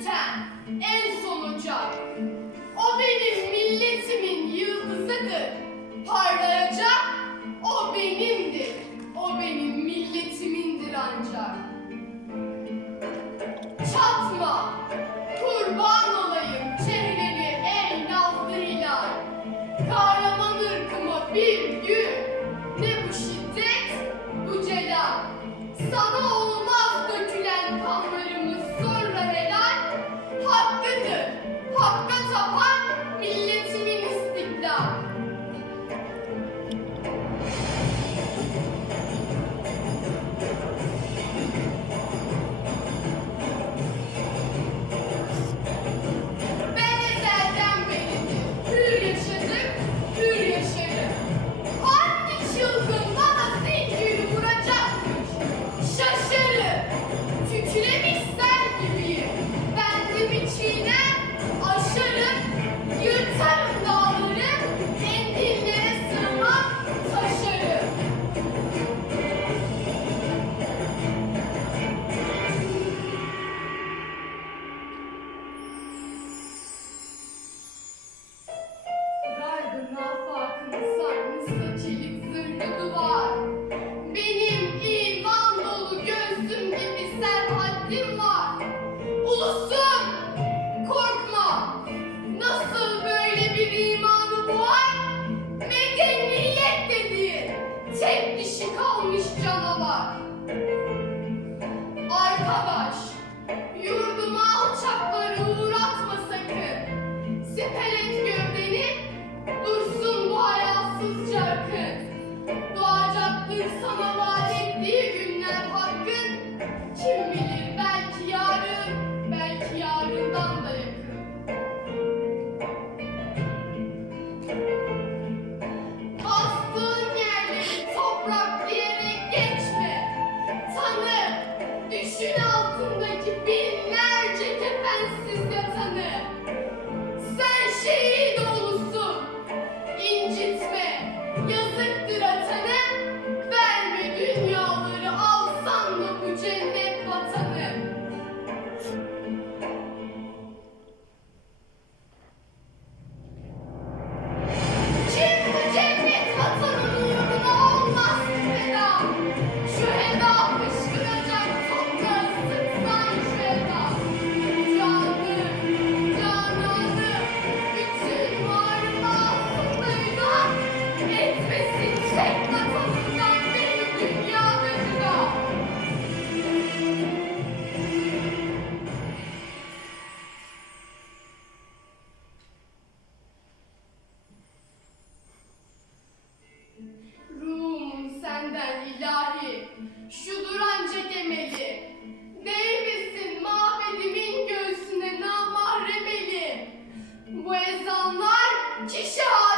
biten en son uçak. O benim milletimin yıldızıdır. Parlayacak o benimdir. O benim milletimindir ancak. Çat Ezanlar Cişan.